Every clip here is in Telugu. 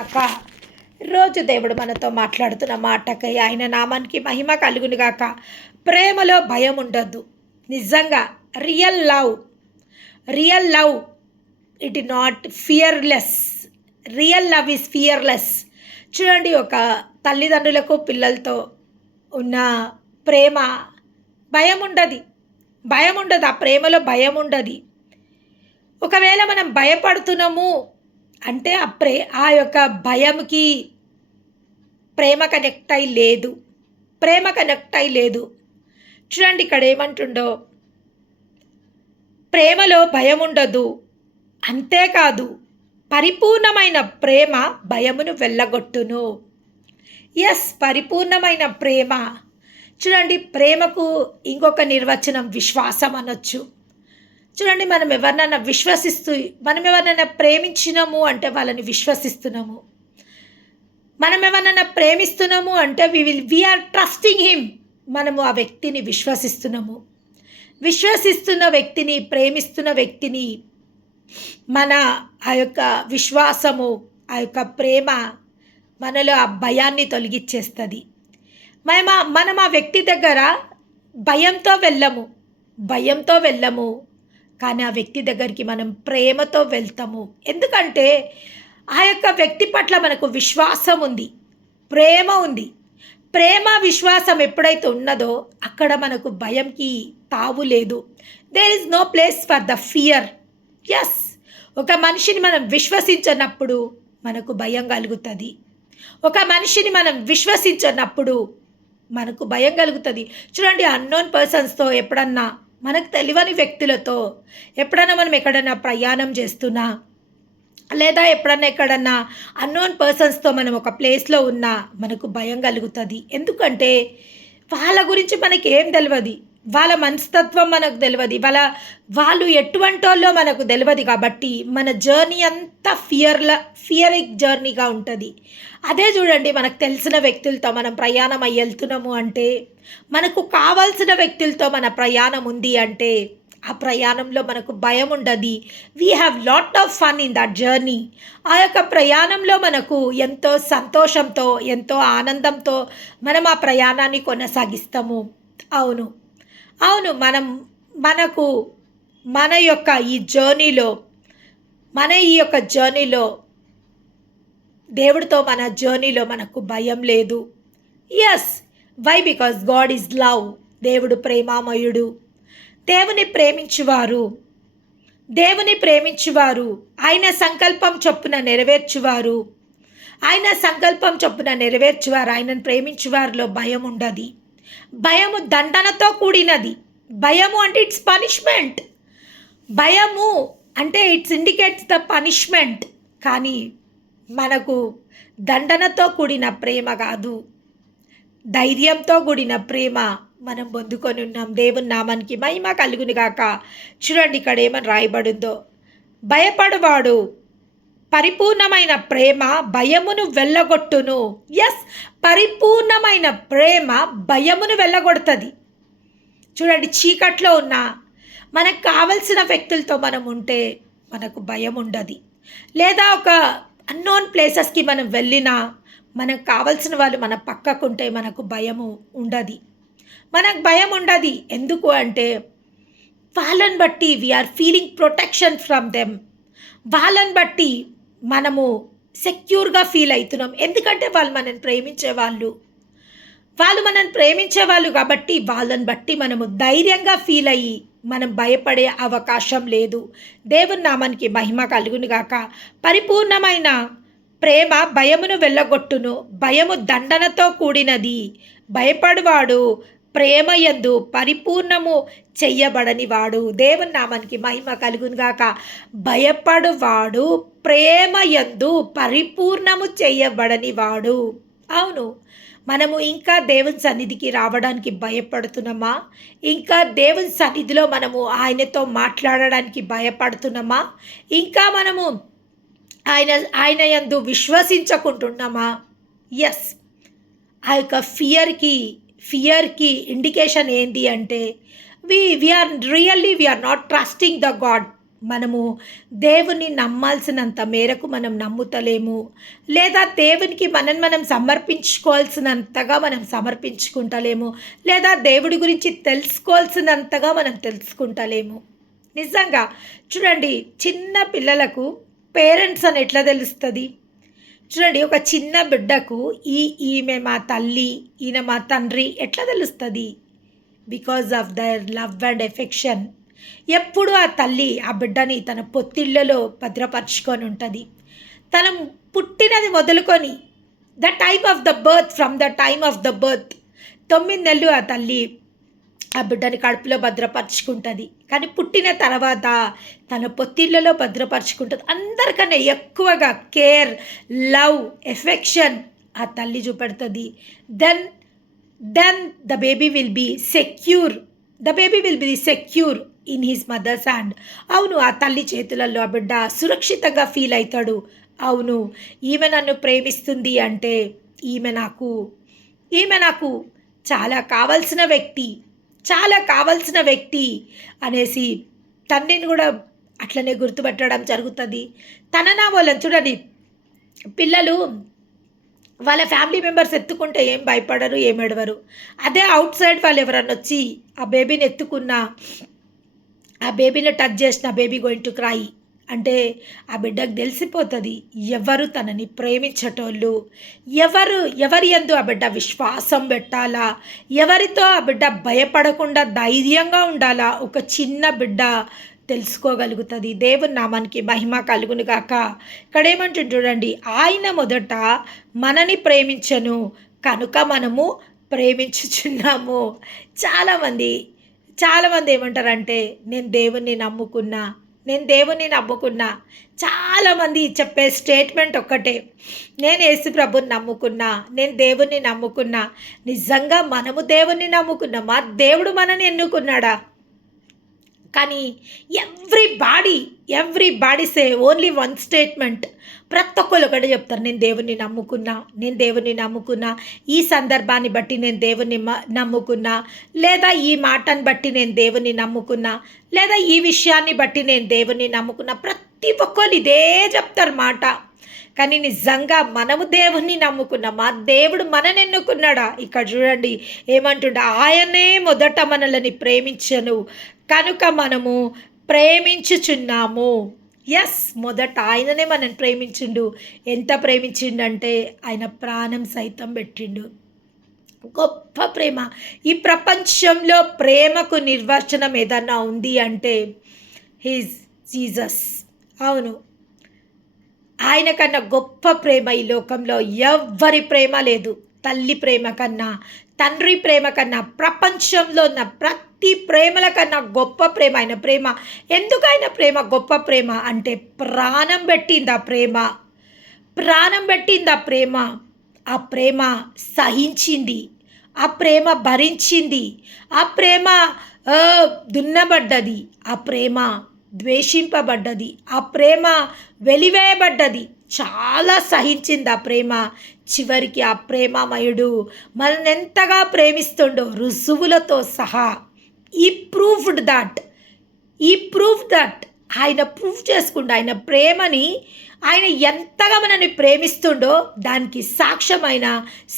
గాక. రోజు దేవుడు మనతో మాట్లాడుతున్న మాటకై ఆయన నామానికి మహిమ కలుగును గాక. ప్రేమలో భయం ఉండొద్దు. నిజంగా real love it is not fearless. Real love is fearless. చూడండి, ఒక తల్లిదండ్రులకు పిల్లలతో ఉన్న ప్రేమ భయం ఉండదు. ఆ ప్రేమలో భయం ఉండదు. ఒకవేళ మనం భయపడుతున్నాము అంటే ఆ యొక్క భయంకి ప్రేమ కనెక్ట్ అయి లేదు. చూడండి, ఇక్కడ ఏమంటుండో, ప్రేమలో భయం ఉండదు, అంతేకాదు పరిపూర్ణమైన ప్రేమ భయమును వెళ్ళగొట్టును. పరిపూర్ణమైన ప్రేమ. చూడండి, ప్రేమకు ఇంకొక నిర్వచనం విశ్వాసం అనొచ్చు. చూడండి, మనం ఎవరినైనా ప్రేమించినాము అంటే వాళ్ళని విశ్వసిస్తున్నాము. మనం ఎవరినైనా ప్రేమిస్తున్నాము అంటే వీఆర్ ట్రస్టింగ్ హిమ్. మనము ఆ వ్యక్తిని విశ్వసిస్తున్న వ్యక్తిని, ప్రేమిస్తున్న వ్యక్తిని మన ఆ యొక్క విశ్వాసము, ఆ యొక్క ప్రేమ మనలో ఆ భయాన్ని తొలగిచ్చేస్తుంది. మనం ఆ వ్యక్తి దగ్గర భయంతో వెళ్ళము, కానీ ఆ వ్యక్తి దగ్గరికి మనం ప్రేమతో వెళ్తాము. ఎందుకంటే ఆ యొక్క వ్యక్తి పట్ల మనకు విశ్వాసం ఉంది, ప్రేమ ఉంది. ప్రేమ విశ్వాసం ఎప్పుడైతే ఉన్నదో అక్కడ మనకు భయంకి తావు లేదు. There is no place for the fear. ఒక మనిషిని మనం విశ్వసించనప్పుడు మనకు భయం కలుగుతుంది. ఒక మనిషిని మనం విశ్వసించనప్పుడు మనకు భయం కలుగుతుంది. చూడండి, అన్నోన్ పర్సన్స్తో ఎప్పుడన్నా, మనకు తెలియని వ్యక్తులతో ఎప్పుడన్నా మనం ఎక్కడన్నా ప్రయాణం చేస్తున్నా, లేదా ఎక్కడన్నా అన్నోన్ పర్సన్స్తో మనం ఒక ప్లేస్లో ఉన్నా మనకు భయం కలుగుతుంది. ఎందుకంటే వాళ్ళ గురించి మనకి ఏం తెలియదు, వాళ్ళ మనస్తత్వం మనకు తెలియదు, వాళ్ళు ఎటువంటి వాళ్ళో మనకు తెలియదు. కాబట్టి మన జర్నీ అంతా ఫియరిక్ జర్నీగా ఉంటుంది. అదే చూడండి, మనకు తెలిసిన వ్యక్తులతో మనం ప్రయాణం అయ్యి వెళ్తున్నాము అంటే, మనకు కావాల్సిన వ్యక్తులతో మన ప్రయాణం ఉంది అంటే ఆ ప్రయాణంలో మనకు భయం ఉండదు. We have lot of fun in that journey. ఆ యొక్క ప్రయాణంలో మనకు ఎంతో సంతోషంతో, ఎంతో ఆనందంతో మనం ఆ ప్రయాణాన్ని కొనసాగిస్తాము. అవును, మన యొక్క ఈ జర్నీలో దేవుడితో మన జర్నీలో మనకు భయం లేదు. Why? Because God is love. దేవుడు ప్రేమామయుడు. దేవుని ప్రేమించువారు ఆయన సంకల్పం చొప్పున నెరవేర్చువారు. ఆయనను ప్రేమించువారిలో భయం ఉండదు. భయము దండనతో కూడినది. భయము అంటే ఇట్స్ పనిష్మెంట్. భయము అంటే ఇట్స్ ఇండికేట్స్ ద పనిష్మెంట్. కానీ మనకు దండనతో కూడిన ప్రేమ కాదు, ధైర్యంతో కూడిన ప్రేమ మనం పొందుకొని ఉన్నాం. దేవుని నామానికి మహిమ కలుగును గాక. చూడండి, ఇక్కడ ఏమని రాయబడిందో, భయపడువాడు పరిపూర్ణమైన ప్రేమ భయమును వెళ్ళగొట్టును. పరిపూర్ణమైన ప్రేమ భయమును వెళ్ళగొడుతుంది. చూడండి, చీకట్లో ఉన్న మనకు కావలసిన వ్యక్తులతో మనం ఉంటే మనకు భయం ఉండదు. లేదా ఒక అన్నోన్ ప్లేసెస్కి మనం వెళ్ళినా మనకు కావలసిన వాళ్ళు మన పక్కకుంటే మనకు భయము ఉండదు. ఎందుకు అంటే వాళ్ళని బట్టి we are feeling protection from them. వాళ్ళని బట్టి మనము సెక్యూర్గా ఫీల్ అవుతున్నాం. ఎందుకంటే వాళ్ళు మనల్ని ప్రేమించేవాళ్ళు కాబట్టి వాళ్ళని బట్టి మనము ధైర్యంగా ఫీల్ అయ్యి మనం భయపడే అవకాశం లేదు. దేవుని నామానికి మహిమ కలుగును గాక. పరిపూర్ణమైన ప్రేమ భయమును వెళ్ళగొట్టును. భయము దండనతో కూడినది. భయపడువాడు ప్రేమయందు పరిపూర్ణము చెయ్యబడని వాడు. దేవుని నామానికి మహిమ కలుగును గాక. భయపడువాడు ప్రేమయందు పరిపూర్ణము చెయ్యబడని వాడు. అవును, మనము ఇంకా దేవుని సన్నిధికి రావడానికి భయపడుతున్నామా? ఇంకా దేవుని సన్నిధిలో మనము ఆయనతో మాట్లాడడానికి భయపడుతున్నామా? ఇంకా మనము ఆయన యందు విశ్వసించకుంటున్నామా? ఆ యొక్క ఫియర్కి ఇండికేషన్ ఏంటి అంటే we are not trusting the God. మనము దేవుని నమ్మాల్సినంత మేరకు మనం నమ్ముతలేము, లేదా దేవునికి మనం సమర్పించుకోవాల్సినంతగా మనం సమర్పించుకుంటలేము, లేదా దేవుడి గురించి తెలుసుకోవాల్సినంతగా మనం తెలుసుకుంటలేము. నిజంగా చూడండి, చిన్న పిల్లలకు పేరెంట్స్ అని ఎట్లా తెలుస్తుంది? చూడండి, ఒక చిన్న బిడ్డకు ఈమె మా తల్లి, ఈయన మా తండ్రి ఎట్లా తెలుస్తుంది? Because of their love and affection. ఎప్పుడు ఆ తల్లి ఆ బిడ్డని తన పొత్తిళ్లలో భద్రపరుచుకొని ఉంటుంది. తను పుట్టినది మొదలుకొని from the time of the birth 9 నెలలు ఆ తల్లి ఆ బిడ్డని కడుపులో భద్రపరుచుకుంటుంది. కానీ పుట్టిన తర్వాత తన పొత్తిళ్లలో భద్రపరుచుకుంటుంది. అందరికన్నా ఎక్కువగా కేర్, లవ్, ఎఫెక్షన్ ఆ తల్లి చూపెడుతుంది. Then the baby will be secure. In his mother's hand. అవును, ఆ తల్లి చేతులలో ఆ బిడ్డ సురక్షితంగా ఫీల్ అవుతాడు. అవును, ఈమె నన్ను ప్రేమిస్తుంది అంటే ఈమె నాకు చాలా కావాల్సిన వ్యక్తి అనేసి తండ్రిని కూడా అట్లనే గుర్తుపెట్టడం జరుగుతుంది. నా వాళ్ళని చూడండి, పిల్లలు వాళ్ళ ఫ్యామిలీ మెంబర్స్ ఎత్తుకుంటే ఏం భయపడరు, ఏం ఎడవరు. అదే అవుట్ సైడ్ వాళ్ళు ఎవరన్నా వచ్చి ఆ బేబీని ఎత్తుకున్నా, ఆ బేబీని టచ్ చేసిన బేబీ గోయింగ్ టు క్రై అంటే ఆ బిడ్డకు తెలిసిపోతుంది ఎవరు తనని ప్రేమించటోళ్ళు, ఎవరి యందు ఆ బిడ్డ విశ్వాసం పెట్టాలా, ఎవరితో ఆ బిడ్డ భయపడకుండా ధైర్యంగా ఉండాలా. ఒక చిన్న బిడ్డ తెలుసుకోగలుగుతుంది. దేవుని నామానికి మహిమ కలుగును గాక. ఇక్కడ ఏమంటుంది చూడండి, ఆయన మొదట మనని ప్రేమించను కనుక మనము ప్రేమించుచున్నాము. చాలామంది ఏమంటారంటే నేను దేవుణ్ణి నమ్ముకున్నా. చాలామంది చెప్పే స్టేట్మెంట్ ఒక్కటే, నేను యేసు ప్రభుని నమ్ముకున్నా, నేను దేవుణ్ణి నమ్ముకున్నా. నిజంగా మనము దేవుణ్ణి నమ్ముకున్నామా? దేవుడు మనని ఎన్నుకున్నాడా? కానీ every body say only one statement. ప్రతి ఒక్కరు ఒకటే చెప్తారు, నేను దేవుణ్ణి నమ్ముకున్నా, ఈ సందర్భాన్ని బట్టి నేను దేవుణ్ణి నమ్ముకున్నా, లేదా ఈ మాటను బట్టి నేను దేవుణ్ణి నమ్ముకున్నా, లేదా ఈ విషయాన్ని బట్టి నేను దేవుణ్ణి నమ్ముకున్నా. ప్రతి ఒక్కరు ఇదే చెప్తారు మాట. కానీ నిజంగా మనము దేవుణ్ణి నమ్ముకున్నామా? దేవుడు మనని ఎన్నుకున్నాడా? ఇక్కడ చూడండి ఏమంటుండ, ఆయనే మొదట మనల్ని ప్రేమించను కనుక మనము ప్రేమించుచున్నాము. మొదట ఆయననే మనని ప్రేమించిండు. ఎంత ప్రేమించిండంటే ఆయన ప్రాణం సైతం పెట్టిండు. గొప్ప ప్రేమ. ఈ ప్రపంచంలో ప్రేమకు నిర్వచనం ఏదన్నా ఉంది అంటే హీజ్ జీసస్. అవును, ఆయన కన్నా గొప్ప ప్రేమ ఈ లోకంలో ఎవ్వరి ప్రేమ లేదు. తల్లి ప్రేమ కన్నా, తండ్రి ప్రేమ కన్నా, ప్రపంచంలో ఉన్న ప్రతి ప్రేమల కన్నా గొప్ప ప్రేమ ఆయన ప్రేమ. ఎందుకు ఆయన ప్రేమ గొప్ప ప్రేమ అంటే ప్రాణం పెట్టింది ఆ ప్రేమ. ఆ ప్రేమ సహించింది, ఆ ప్రేమ భరించింది, ఆ ప్రేమ దున్నబడ్డది, ఆ ప్రేమ ద్వేషింపబడ్డది, ఆ ప్రేమ వెలివేయబడ్డది. చాలా సహించింది ఆ ప్రేమ. చివరికి ఆ ప్రేమమయుడు మనల్ని ఎంతగా ప్రేమిస్తుండో రుజువులతో సహా ఈ ప్రూఫ్డ్ దట్ ఆయన ప్రూఫ్ చేసుకుంటూ ఆయన ప్రేమని, ఆయన ఎంతగా మనల్ని ప్రేమిస్తుండో దానికి సాక్ష్యమైన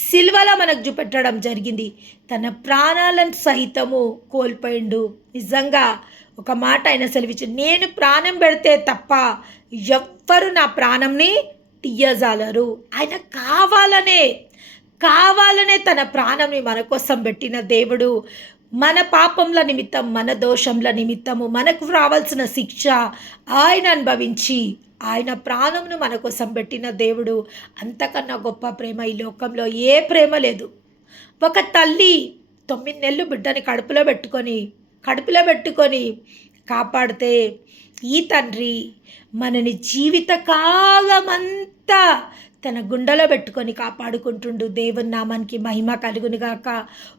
సిల్వలో మనకు చూపెట్టడం జరిగింది. తన ప్రాణాలను సహితము కోల్పోయిండు. నిజంగా ఒక మాట ఆయన సెలవిచ్చింది, నేను ప్రాణం పెడితే తప్ప ఎవ్వరు నా ప్రాణంని తీయజాలరు. ఆయన కావాలనే తన ప్రాణంని మన కోసం పెట్టిన దేవుడు. మన పాపంల నిమిత్తం, మన దోషంల నిమిత్తము మనకు రావాల్సిన శిక్ష ఆయన అనుభవించి ఆయన ప్రాణంను మన కోసం పెట్టిన దేవుడు. అంతకన్నా గొప్ప ప్రేమ ఈ లోకంలో ఏ ప్రేమ లేదు. ఒక తల్లి 9 నెలలు బిడ్డని కడుపులో పెట్టుకొని కాపాడితే ఈ తండ్రి మనని జీవితకాలమంతా తన గుండెలో పెట్టుకొని కాపాడుకుంటుండు. దేవుని నామానికి మహిమ కలుగునుగాక.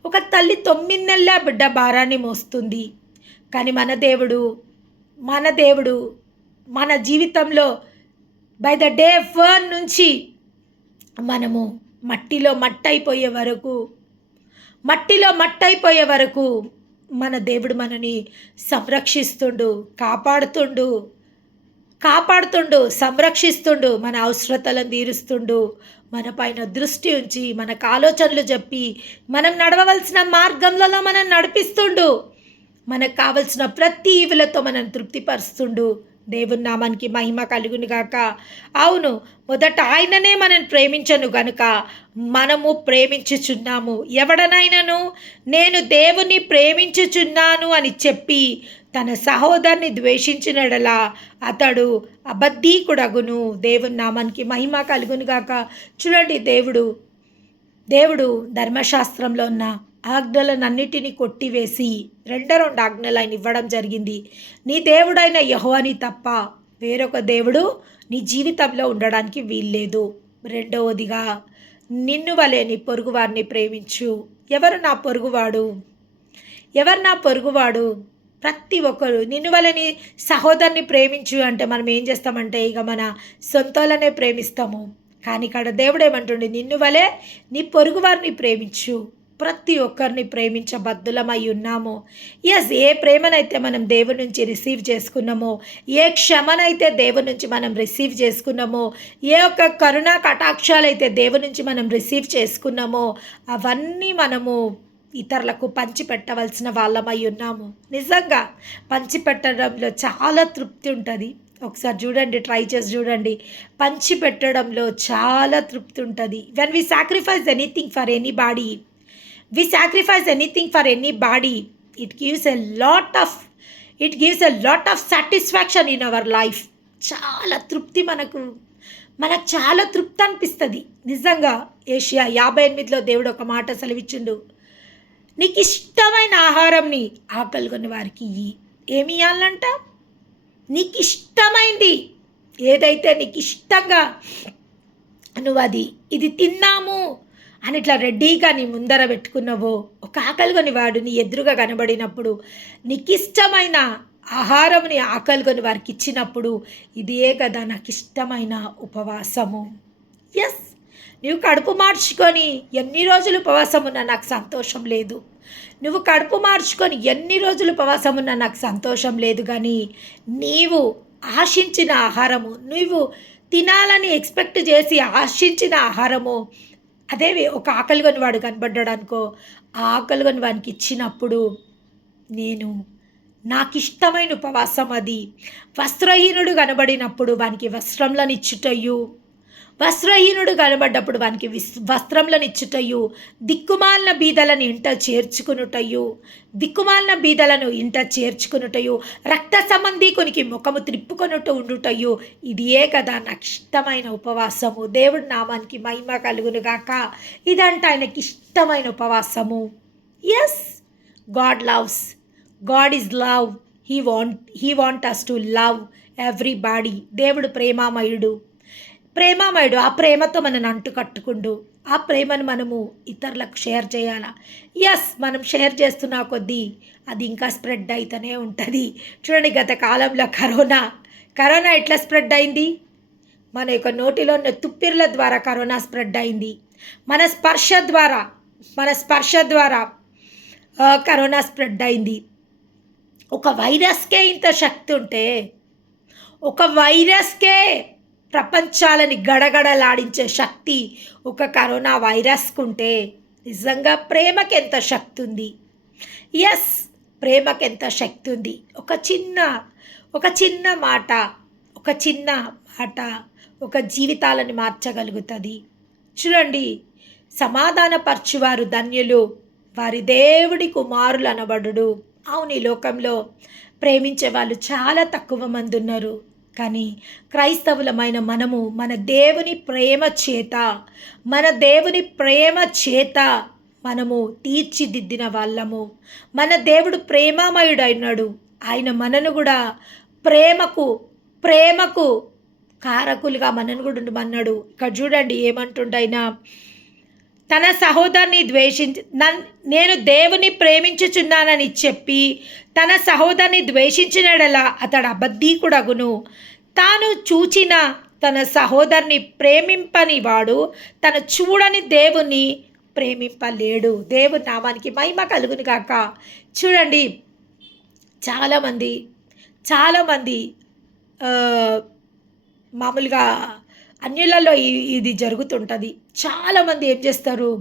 ఒక తల్లి 9 నెలల బిడ్డ భారాన్ని మోస్తుంది. కానీ మన దేవుడు మన జీవితంలో బై ద డే 1 నుంచి మనము మట్టిలో మట్టయిపోయే వరకు మన దేవుడు మనని సంరక్షిస్తుండు, కాపాడుతుండు, సంరక్షిస్తుండు, మన అవసరతలను తీరుస్తుండు, మన పైన దృష్టి ఉంచి మనకు ఆలోచనలు చెప్పి మనం నడవవలసిన మార్గంలో మనం నడిపిస్తుండు, మనకు కావలసిన ప్రతి ఈవులతో మనం తృప్తిపరుస్తుండు. దేవుని నామానికి మహిమ కలుగును గాక. అవును, మొదట ఆయననే మనం ప్రేమించను గనుక మనము ప్రేమించుచున్నాము. ఎవడనైనాను నేను దేవుని ప్రేమించుచున్నాను అని చెప్పి తన సహోదరుని ద్వేషించినడలా అతడు అబద్ధీకుడగును. దేవుని నామానికి మహిమ కలుగును గాక. చూడండి, దేవుడు ధర్మశాస్త్రంలో ఉన్న ఆజ్ఞలనన్నిటినీ కొట్టివేసి రెండు ఆజ్ఞలు ఆయన ఇవ్వడం జరిగింది. నీ దేవుడైన యెహోవాని తప్ప వేరొక దేవుడు నీ జీవితంలో ఉండడానికి వీల్లేదు. రెండవదిగా, నిన్ను వలె నీ పొరుగువారిని ప్రేమించు. ఎవరు నా పొరుగువాడు? ప్రతి ఒక్కరు నిన్ను వలె నీ సహోదరుని ప్రేమించు అంటే మనం ఏం చేస్తామంటే ఇక మన సొంతలనే ప్రేమిస్తాము. కానీ ఇక్కడ దేవుడు ఏమంటుండే, నిన్ను వలె నీ పొరుగువారిని ప్రేమించు. ప్రతి ఒక్కరిని ప్రేమించబద్దులమై ఉన్నాము. ఏ ప్రేమనైతే మనం దేవుని నుంచి రిసీవ్ చేసుకున్నామో, ఏ క్షమనైతే దేవుని నుంచి మనం రిసీవ్ చేసుకున్నామో, ఏ ఒక్క కరుణా కటాక్షాలైతే దేవుని నుంచి మనం రిసీవ్ చేసుకున్నామో అవన్నీ మనము ఇతరులకు పంచిపెట్టవలసిన వాళ్ళమై ఉన్నాము. నిజంగా పంచిపెట్టడంలో చాలా తృప్తి ఉంటుంది. ఒకసారి చూడండి, ట్రై చేసి చూడండి. పంచిపెట్టడంలో చాలా తృప్తి ఉంటుంది. When we sacrifice anything for anybody, it gives a lot of satisfaction in our life. చాలా తృప్తి మనకు చాలా తృప్తి అనిపిస్తుంది నిజంగా. ఏషియా 58లో దేవుడు ఒక మాట సెలవిచ్చిండు, నీకు ఇష్టమైన ఆహారంని ఆకలిగొన్న వారికి ఏమి ఇవ్వాలంట? నీకు ఇష్టమైంది ఏదైతే నీకు ఇష్టంగా నువ్వు ఇది తిన్నాము అని ఇట్లా రెడీగా నీ ముందర పెట్టుకున్నావో, ఒక ఆకలిగొని వాడు నీ ఎదురుగా కనబడినప్పుడు నీకు ఇష్టమైన ఆహారంని ఆకలిగొని వారికి ఇచ్చినప్పుడు ఇదే కదా నాకు ఇష్టమైన ఉపవాసము. నువ్వు కడుపు మార్చుకొని ఎన్ని రోజులు ఉపవాసం ఉన్నా నాకు సంతోషం లేదు. నువ్వు కడుపు మార్చుకొని ఎన్ని రోజులు ఉపవాసం ఉన్నా నాకు సంతోషం లేదు. కానీ నీవు ఆశించిన ఆహారము, నువ్వు తినాలని ఎక్స్పెక్ట్ చేసి ఆశించిన ఆహారము, అదే ఒక ఆకలిగొని వాడు కనబడ్డాడు అనుకో, ఆ ఆకలిగొని వానికి ఇచ్చినప్పుడు నాకు ఇష్టమైన ఉపవాసం అది. వస్త్రహీనుడు కనబడినప్పుడు వానికి వస్త్రంలనిచ్చుటయు, వస్త్రహీనుడు కనబడ్డప్పుడు వానికి వస్త్రంలనిచ్చుటయు, దిక్కుమాలిన బీదలను ఇంట చేర్చుకునుటయు, రక్త సంబంధీకునికి ముఖము త్రిప్పుకొనుట ఉండుటయు, ఇదే కదా నాకు ఇష్టమైన ఉపవాసము. దేవుడి నామానికి మహిమ కలుగును గాక. ఇదంటే ఆయనకి ఇష్టమైన ఉపవాసము. God is love. He want us to love everybody. దేవుడు ప్రేమామయుడు. ఆ ప్రేమతో మనని అంటుకట్టుకుండు. ఆ ప్రేమను మనము ఇతరులకు షేర్ చేయాలా. మనం షేర్ చేస్తున్న కొద్దీ అది ఇంకా స్ప్రెడ్ అవుతూనే ఉంటుంది. చూడండి, గత కాలంలో కరోనా ఎట్లా స్ప్రెడ్ అయింది? మన యొక్క నోటిలో ఉన్న తుప్పిర్ల ద్వారా కరోనా స్ప్రెడ్ అయింది. మన స్పర్శ ద్వారా కరోనా స్ప్రెడ్ అయింది. ఒక వైరస్కే ఇంత శక్తి ఉంటే, ఒక వైరస్కే ప్రపంచాలని గడగడలాడించే శక్తి ఒక కరోనా వైరస్కు ఉంటే, నిజంగా ప్రేమకి ఎంత శక్తి ఉంది. ప్రేమకి ఎంత శక్తి ఉంది. ఒక చిన్న మాట ఒక జీవితాలను మార్చగలుగుతుంది. చూడండి, సమాధానపరచువారు ధన్యులు, వారి దేవుడి కుమారులు అనబడుడు. అవును, ఈ లోకంలో ప్రేమించే వాళ్ళు చాలా తక్కువ మంది ఉన్నారు. కానీ క్రైస్తవులమైన మనము మన దేవుని ప్రేమ చేత మనము తీర్చిదిద్దిన వాళ్ళము. మన దేవుడు ప్రేమామయుడైనాడు. ఆయన మనను కూడా ప్రేమకు కారకులుగా మనను కూడా ఉండమన్నాడు. ఇక్కడ చూడండి ఏమంటుండైనా, తన సహోదరుని నేను దేవుని ప్రేమించుచున్నానని చెప్పి తన సహోదరుని ద్వేషించినడలా అతడు అబద్ధీకుడగును. తాను చూచిన తన సహోదరుని ప్రేమింపని వాడు తను చూడని దేవుని ప్రేమింపలేడు. దేవుని నామానికి మహిమ కలుగును గాక. చూడండి, చాలామంది చాలామంది మామూలుగా అన్యులలో ఇది జరుగుతుంటుంది. చాలామంది ఏం చేస్తారు,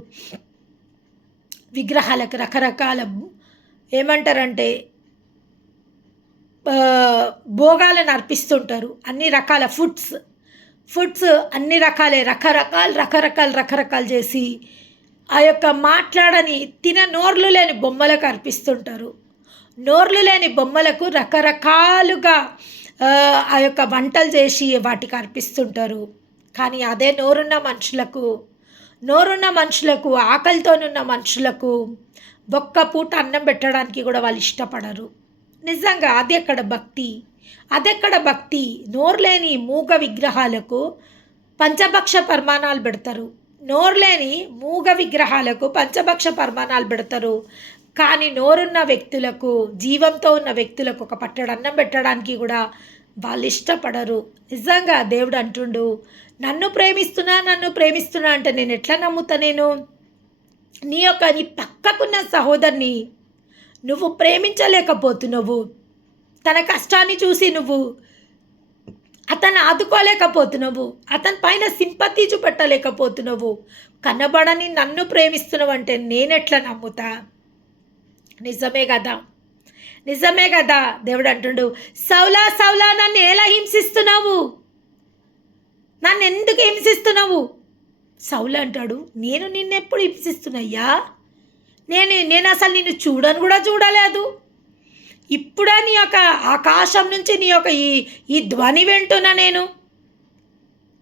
విగ్రహాలకు రకరకాల ఏమంటారంటే భోగాలను అర్పిస్తుంటారు. అన్ని రకాల ఫుడ్స్ అన్ని రకాలే రకరకాలు చేసి ఆ యొక్క మాట్లాడని నోర్లు లేని బొమ్మలకు అర్పిస్తుంటారు. నోర్లు లేని బొమ్మలకు రకరకాలుగా ఆ యొక్క వంటలు చేసి వాటికి అర్పిస్తుంటారు. కానీ అదే నోరున్న మనుషులకు ఆకలితోనున్న మనుషులకు ఒక్క పూట అన్నం పెట్టడానికి కూడా వాళ్ళు ఇష్టపడరు. నిజంగా అదెక్కడ భక్తి? నోరులేని మూగ విగ్రహాలకు పంచభక్ష పరమాణాలు పెడతారు. నోరులేని మూగ విగ్రహాలకు పంచభక్ష పరమాణాలు పెడతారు. కానీ నోరున్న వ్యక్తులకు, జీవంతో ఉన్న వ్యక్తులకు ఒక పట్టెడు అన్నం పెట్టడానికి కూడా వాళ్ళు ఇష్టపడరు. నిజంగా దేవుడు అంటుండు, నన్ను ప్రేమిస్తున్నా అంటే నేను ఎట్లా నమ్ముతా? నీ పక్కకున్న సహోదరిని నువ్వు ప్రేమించలేకపోతున్నావు. తన కష్టాన్ని చూసి నువ్వు అతన్ని ఆదుకోలేకపోతున్నావు. అతని పైన సింపతి చూపెట్టలేకపోతున్నావు. కనబడని నన్ను ప్రేమిస్తున్నావు అంటే నేనెట్లా నమ్ముతా? నిజమే కదా. దేవుడు అంటుండు, సౌలా నన్ను ఎలా హింసిస్తున్నావు? నన్ను ఎందుకు హింసిస్తున్నావు? సౌలు అంటాడు, నేను నిన్నెప్పుడు హింసిస్తున్నాయ్యా? నేను అసలు నిన్ను చూడలేదు. ఇప్పుడే నీ యొక్క ఆకాశం నుంచి నీ యొక్క ఈ ధ్వని వింటున్నా.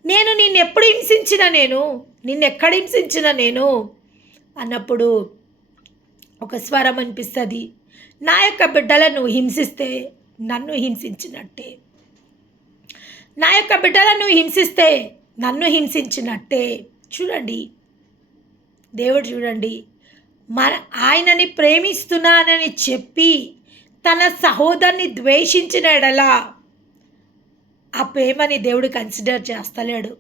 నేను నిన్నెప్పుడు హింసించిన? నిన్నెక్కడ హింసించిన అన్నప్పుడు ఒక స్వరం అనిపిస్తుంది, నా యొక్క బిడ్డలను నువ్వు హింసిస్తే నన్ను హింసించినట్టే. నా యొక్క బిడ్డలను హింసిస్తే నన్ను హింసించినట్టే. చూడండి, దేవుడు చూడండి, ఆయనని ప్రేమిస్తున్నానని చెప్పి తన సహోదరుని ద్వేషించిన ఎడలా ఆ ప్రేమని దేవుడు కన్సిడర్ చేస్తలేడు.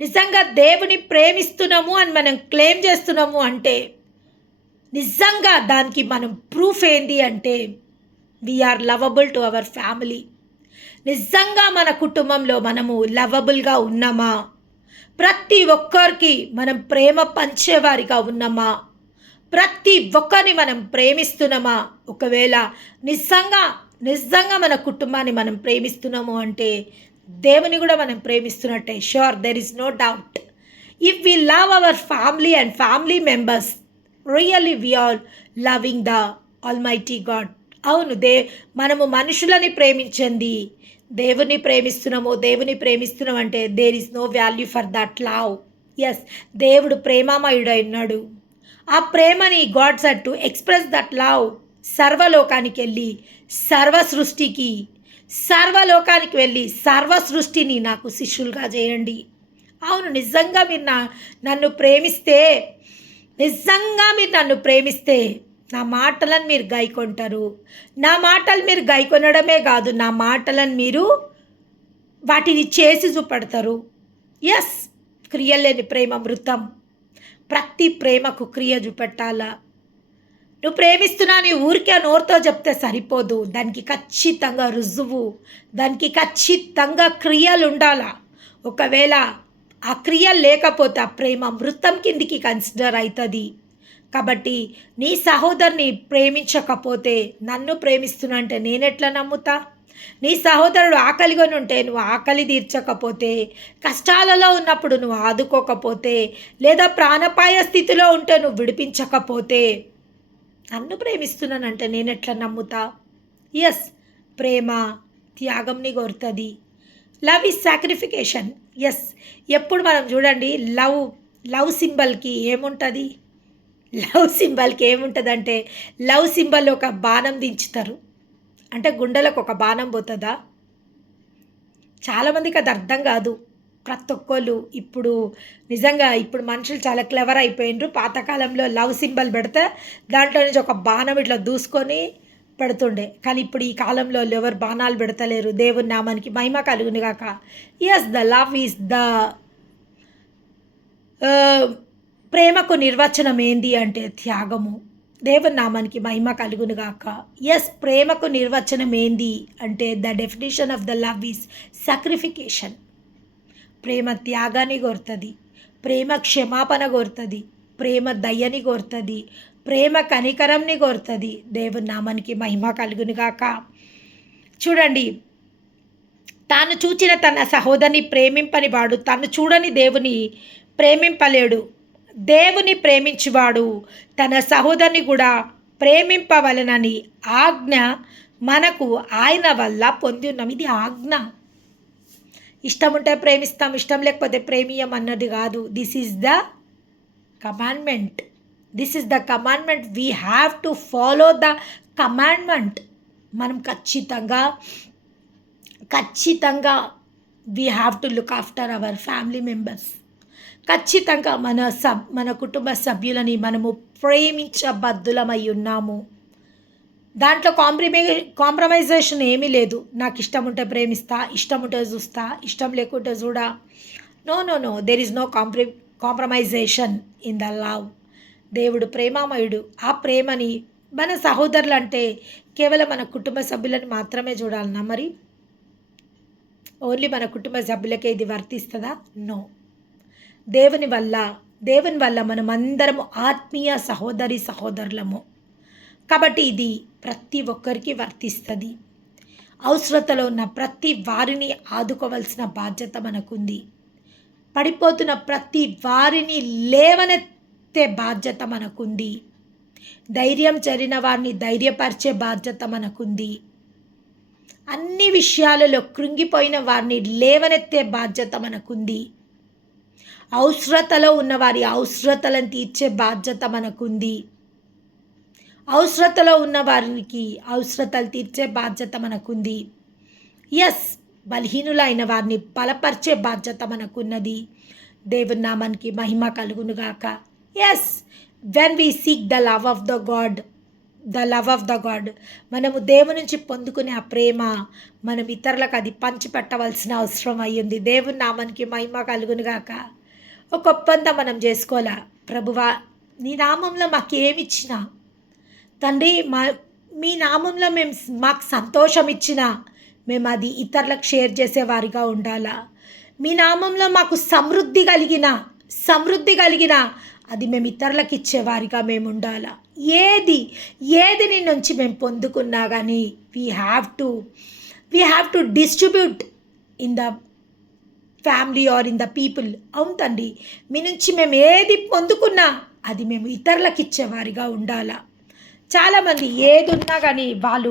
నిజంగా దేవుని ప్రేమిస్తున్నాము అని మనం క్లెయిమ్ చేస్తున్నాము అంటే నిజంగా దానికి మనం ప్రూఫ్ ఏంటి అంటే we are lovable to our family. నిజంగా మన కుటుంబంలో మనము లవబుల్గా ఉన్నామా? ప్రతి ఒక్కరికి మనం ప్రేమ పంచేవారిగా ఉన్నామా? ప్రతి ఒక్కరిని మనం ప్రేమిస్తున్నామా? ఒకవేళ నిజంగా మన కుటుంబాన్ని మనం ప్రేమిస్తున్నాము అంటే దేవుని కూడా మనం ప్రేమిస్తున్నట్టే. Sure, there is no doubt. If we love our family and family members, really we are loving the almighty god. అవును, మనము మనుషులని ప్రేమించండి, దేవుని ప్రేమిస్తున్నాం అంటే there is no value for that love. Yes, దేవుడు ప్రేమమయుడై ఉన్నాడు. ఆ ప్రేమని god said to express that love. సర్వలోకానికి వెళ్ళి సర్వ సృష్టిని నాకు శిష్యులుగా చేయండి. అవును, నిజంగా మీరు నన్ను ప్రేమిస్తే నా మాటలను మీరు గాయకొంటారు. నా మాటలు మీరు గాయకొనడమే కాదు, నా మాటలను మీరు వాటిని చేసి చూపెడతారు. ఎస్, క్రియలేని ప్రేమ మృతం. ప్రతి ప్రేమకు క్రియ చూపెట్టాలా. నువ్వు ప్రేమిస్తున్నా నీ ఊరికే నోరుతో చెప్తే సరిపోదు. దానికి ఖచ్చితంగా రుజువు, దానికి ఖచ్చితంగా క్రియలు ఉండాలా. ఒకవేళ ఆ క్రియలు లేకపోతే ఆ ప్రేమ మృతం కిందికి కన్సిడర్ అవుతుంది. కాబట్టి నీ సహోదరుని ప్రేమించకపోతే నన్ను ప్రేమిస్తున్నా అంటే నేనెట్లా నమ్ముతా? నీ సహోదరుడు ఆకలిగా ఉంటే నువ్వు ఆకలి తీర్చకపోతే, కష్టాలలో ఉన్నప్పుడు నువ్వు ఆదుకోకపోతే, లేదా ప్రాణపాయ స్థితిలో ఉంటే నువ్వు విడిపించకపోతే నన్ను ప్రేమిస్తున్నానంటే నేనెట్లా నమ్ముతా? ఎస్, ప్రేమ త్యాగంని కోరుతుంది. Love is సాక్రిఫికేషన్. ఎస్, ఎప్పుడు మనం చూడండి లవ్ సింబల్కి ఏముంటుంది? అంటే లవ్ సింబల్ ఒక బాణం దించుతారు. అంటే గుండెలకు ఒక బాణం పోతుందా? చాలామందికి అది అర్థం కాదు. ప్రతి ఒక్కళ్ళు ఇప్పుడు మనుషులు చాలా క్లెవర్ అయిపోయినారు. పాతకాలంలో లవ్ సింబల్ పెడితే దాంట్లో నుంచి ఒక బాణం ఇట్లా దూసుకొని పెడుతుండే. కానీ ఇప్పుడు ఈ కాలంలో ఎవరు బాణాలు పెడతలేరు. దేవుని నామానికి మహిమ కలుగును గాక. Yes, the love is the ప్రేమకు నిర్వచనం ఏంది అంటే త్యాగము. దేవుని నామానికి మహిమ కలుగును గాక. ఎస్, ప్రేమకు నిర్వచనం ఏంది అంటే the definition of the love is sacrification. ప్రేమ త్యాగాన్ని కోరుతుంది, ప్రేమ క్షమాపణ కోరుతుంది, ప్రేమ దయ్యని కోరుతుంది, ప్రేమ కనికరంని కోరుతుంది. దేవుని నామానికి మహిమ కలుగును గాక. చూడండి, తాను చూచిన తన సహోదరిని ప్రేమింపని వాడు తను చూడని దేవుని ప్రేమింపలేడు. దేవుని ప్రేమించువాడు తన సహోదరిని కూడా ప్రేమింపవలనని ఆజ్ఞ మనకు ఆయన వల్ల పొంది ఉన్నాం. ఇది ఆజ్ఞ. ఇష్టం ఉంటే ప్రేమిస్తాం, ఇష్టం లేకపోతే ప్రేమియం అన్నది కాదు. This is the commandment. This is the commandment. We have to follow the commandment. మనం ఖచ్చితంగా we have to look after our family members. ఖచ్చితంగా మన కుటుంబ సభ్యులని మనము ప్రేమించబద్దులమై ఉన్నాము. దాంట్లో కాంప్రమైజేషన్ ఏమీ లేదు. నాకు ఇష్టం ఉంటే ప్రేమిస్తా, ఇష్టం ఉంటే చూస్తా, ఇష్టం లేకుంటే చూడా. No, there is no compromisation in the love. దేవుడు ప్రేమామయుడు. ఆ ప్రేమని మన సహోదరులు అంటే కేవలం మన కుటుంబ సభ్యులని మాత్రమే చూడాలన్నా? మరి ఓన్లీ మన కుటుంబ సభ్యులకే ఇది వర్తిస్తుందా? నో. దేవుని వల్ల మనం అందరము ఆత్మీయ సహోదరులము. కాబట్టి ఇది ప్రతి ఒక్కరికి వర్తిస్తుంది. అవసరతలో ఉన్న ప్రతి వారిని ఆదుకోవాల్సిన బాధ్యత మనకుంది. పడిపోతున్న ప్రతి వారిని లేవనెత్తే బాధ్యత మనకుంది. ధైర్యం చెరిన వారిని ధైర్యపరిచే బాధ్యత మనకుంది. అన్ని విషయాలలో కృంగిపోయిన వారిని లేవనెత్తే బాధ్యత మనకుంది. అవసరతలో ఉన్న వారి అవసరతలను తీర్చే బాధ్యత మనకుంది. అవసరతలో ఉన్న వారికి అవసరతలు తీర్చే బాధ్యత మనకుంది. ఎస్, బలహీనులైన వారిని బలపరిచే బాధ్యత మనకున్నది. దేవుని నామానికి మహిమ కలుగునుగాక. Yes, when we seek the love of the God, మనము దేవుని నుంచి పొందుకునే ఆ ప్రేమ మనం ఇతరులకు అది పంచిపెట్టవలసిన అవసరం అయ్యింది. దేవుని నామానికి మహిమ కలుగునుగాక. ఒక ఒప్పందం మనం చేసుకోవాలా. ప్రభువా, నీ నామంలో మాకేమిచ్చినా తండ్రి, మీ నామంలో మాకు సంతోషం ఇచ్చినా మేము అది ఇతరులకు షేర్ చేసేవారిగా ఉండాలా. మీ నామంలో మాకు సమృద్ధి కలిగిన అది మేము ఇతరులకు ఇచ్చేవారిగా మేము ఉండాలా. ఏది నీ నుంచి మేము పొందుకున్నా కానీ we have to distribute in the family or in the people. అవును తండ్రి, మీ నుంచి మేము ఏది పొందుకున్నా అది మేము ఇతరులకు ఇచ్చేవారిగా ఉండాలా. చాలామంది ఏది ఉన్నా కానీ వాళ్ళు